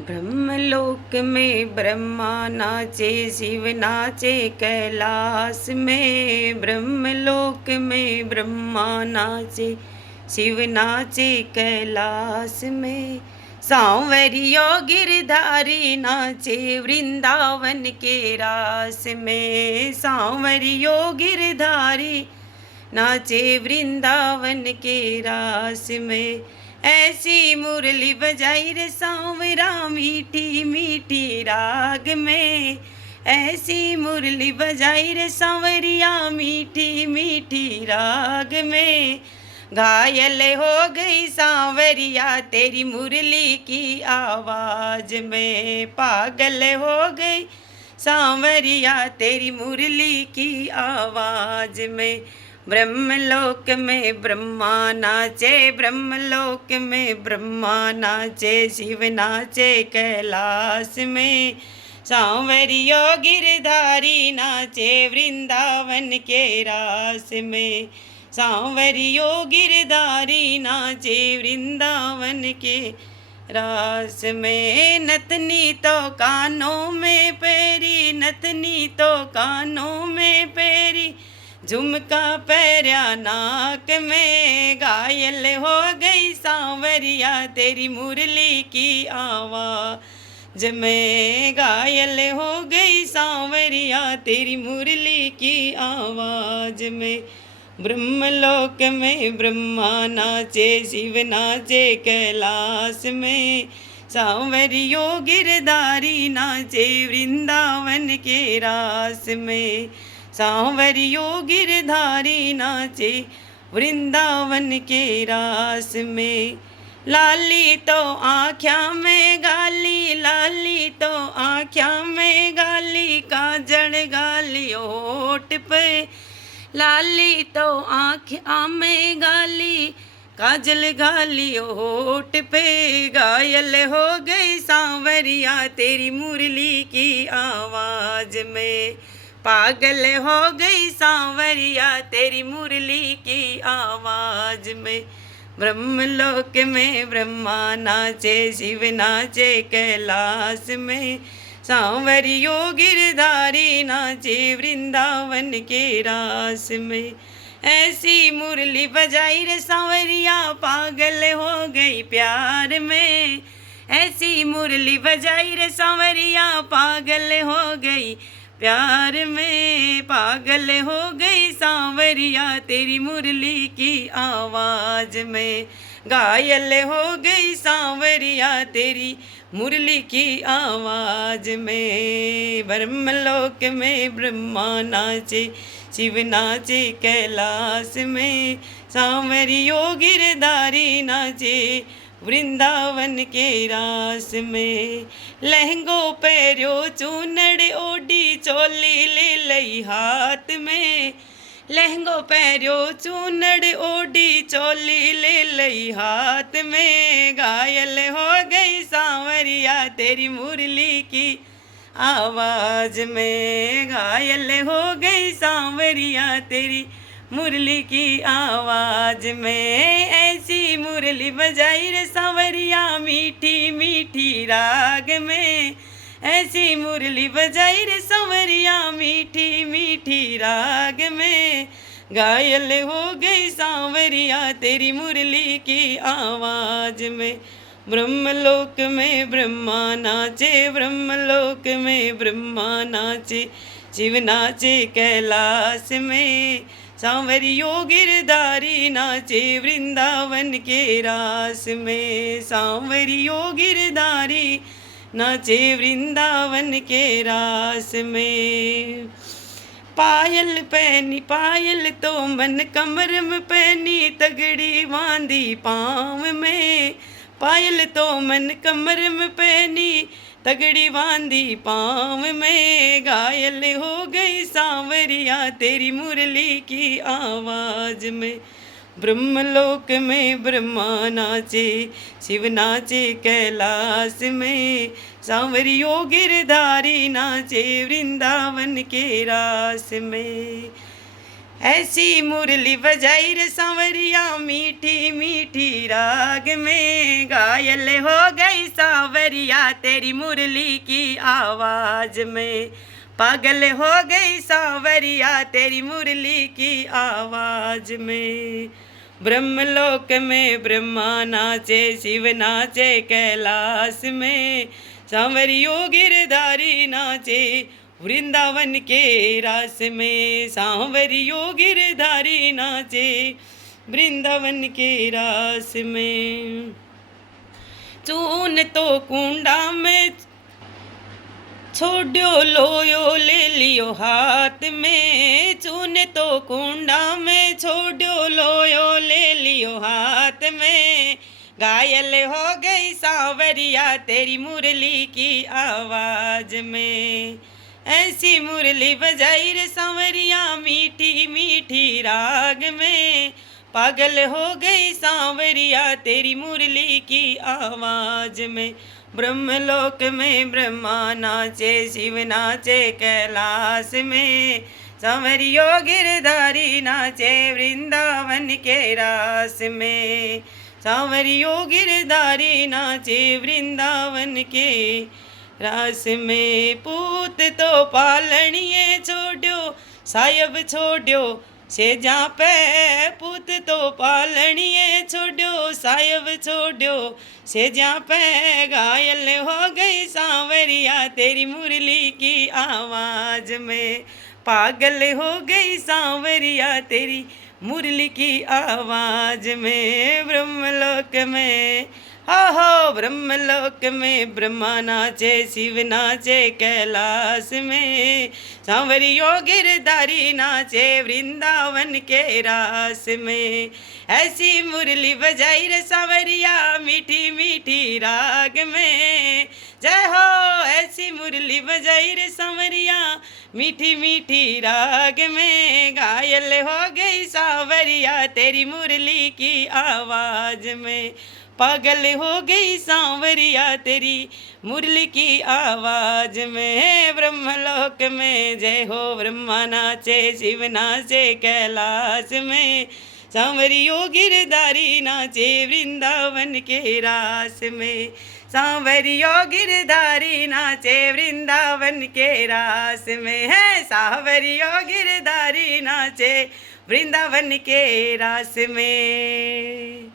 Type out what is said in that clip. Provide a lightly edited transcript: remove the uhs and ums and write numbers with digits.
ब्रह्मलोक में ब्रह्मा नाचे, शिव नाचे कैलाश में। ब्रह्मलोक में ब्रह्मा नाचे, शिव नाचे कैलाश में। सांवरियो गिरधारी नाचे वृंदावन के रास में। सांवरियो गिरधारी नाचे वृंदावन के रास में। ऐसी मुरली बजाई रे सांवरा मीठी मीठी राग में। ऐसी मुरली बजाई रे सांवरिया मीठी मीठी राग में। घायल हो गई सांवरिया तेरी मुरली की आवाज में। पागल हो गई सांवरिया तेरी मुरली की आवाज में। ब्रह्मलोक में ब्रह्मा नाचे, ब्रह्मलोक में ब्रह्मा नाचे, शिव नाचे कैलाश में। सांवरियो गिरधारी नाचे वृंदावन के रास में। सांवरियो गिरधारी नाचे वृंदावन के रास में। नतनी तो कानों में पैरी, नतनी तो कानों में पैरी, झुमका पैरा नाक में। घायल हो गई सांवरिया तेरी मुरली की आवाज में। घायल हो गई सांवरिया तेरी मुरली की आवाज में। ब्रह्मलोक में ब्रह्मा नाचे, शिव नाचे कैलाश में। सांवरियो गिरधारी नाचे वृंदावन के रास में। सांवरियो गिरधारी नाचे वृंदावन के रास में। लाली तो आँख्या में गाली, लाली तो आँख्या में गाली, काजल गाली होठ पे। लाली तो आँख्या में गाली, काजल गाली होठ पे। घायल हो गई सांवरिया तेरी मुरली की आवाज में। पागल हो गई सांवरिया तेरी मुरली की आवाज में। ब्रह्मलोक में ब्रह्मा नाचे, शिव नाचे कैलाश में। सांवरियो गिरधारी नाचे वृंदावन के रास में। ऐसी मुरली बजाई रे सांवरिया पागल हो गई प्यार में। ऐसी मुरली बजाई रे सांवरिया पागल हो गई प्यार में। पागल हो गई सांवरिया तेरी मुरली की आवाज में। घायल हो गई सांवरिया तेरी मुरली की आवाज में। ब्रह्मलोक में ब्रह्मा नाचे, शिव नाचे कैलाश में। सांवरियो गिरधारी नाचे वृंदावन के रास में। लहंगो पैरियो चूनड़ ओढ़ी, चोली ले लई हाथ में। लहंगो पैरियो चूनड़ ओढ़ी, चोली ले लई हाथ में। घायल हो गई सांवरिया तेरी मुरली की आवाज में। घायल हो गई सांवरिया तेरी मुरली की आवाज में। ऐसी मुरली बजाई रे सांवरिया मीठी मीठी राग में। ऐसी मुरली बजाई रे सांवरिया मीठी मीठी राग में। घायल हो गई सांवरिया तेरी मुरली की आवाज में। ब्रह्मलोक में ब्रह्मा नाचे, ब्रह्मलोक में ब्रह्मा नाचे, शिव नाचे कैलाश में। सांवरियो गिरधारी नाचे वृंदावन के रास में। सांवरियो गिरधारी नाचे वृंदावन के रास में। पायल पहनी, पायल तो मन कमर में पहनी, तगड़ी बांधी पाँव में। पायल तो मन कमर में पहनी, तगड़ी बांधी पाँव में। घायल हो गई सांवरिया तेरी मुरली की आवाज में। ब्रह्मलोक में ब्रह्मा नाचे, शिव नाचे कैलाश में। सांवरियो गिरधारी नाचे वृंदावन के रास में। ऐसी मुरली बजाई रे सांवरिया मीठी मीठी राग में, घायल हो गई सांवरिया तेरी मुरली की आवाज में, पागल हो गई सांवरिया तेरी मुरली की आवाज में। ब्रह्मलोक में ब्रह्मा नाचे, शिव नाचे कैलाश में, सांवरियो गिरधारी नाचे वृंदावन के रास में, सांवरियो गिरधारी नाचे वृंदावन के रास में। चून तो कुंडा में छोड़ो लोयो ले लियो हाथ में, चून तो कुंडा में छोड़ो लोयो ले लियो हाथ में, घायल हो गई सांवरिया तेरी मुरली की आवाज में। ऐसी मुरली बजाई रे सांवरिया मीठी मीठी राग में, पागल हो गई सांवरिया तेरी मुरली की आवाज में। ब्रह्मलोक में ब्रह्मा नाचे, शिव नाचे कैलाश में, सांवरियो गिरधारी नाचे वृंदावन के रास में, सांवरियो गिरधारी नाचे वृंदावन के रास में। पूत तो पालनिए छोड़ो सायब छोड़ो सेजा पे, पूत तो पालनिए छोड़ो सायब छोड़ो सेजा पे, घायल हो गई सांवरिया तेरी मुरली की आवाज में, पागल हो गई सांवरिया तेरी मुरली की आवाज में। ब्रह्मलोक में हो ब्रह्मलोक में ब्रह्मा नाचे, शिव नाचे कैलाश में, सांवरियो गिरधारी नाचे वृंदावन के रास में। ऐसी मुरली बजाई रे सांवरिया मीठी मीठी राग में, जय हो। ऐसी मुरली बजाई रे सांवरिया मीठी मीठी राग में, घायल हो गई सांवरिया तेरी मुरली की आवाज में, पागल हो गई सांवरिया तेरी मुरली की आवाज में। ब्रह्मलोक में जय हो ब्रह्मा नाचे, शिव नाचे कैलाश में, सांवरियो गिरधारी नाचे वृंदावन के रास में, सांवरियो गिरधारी नाचे वृंदावन के रास में है, सांवरियो गिरधारी नाचे वृंदावन के रास में।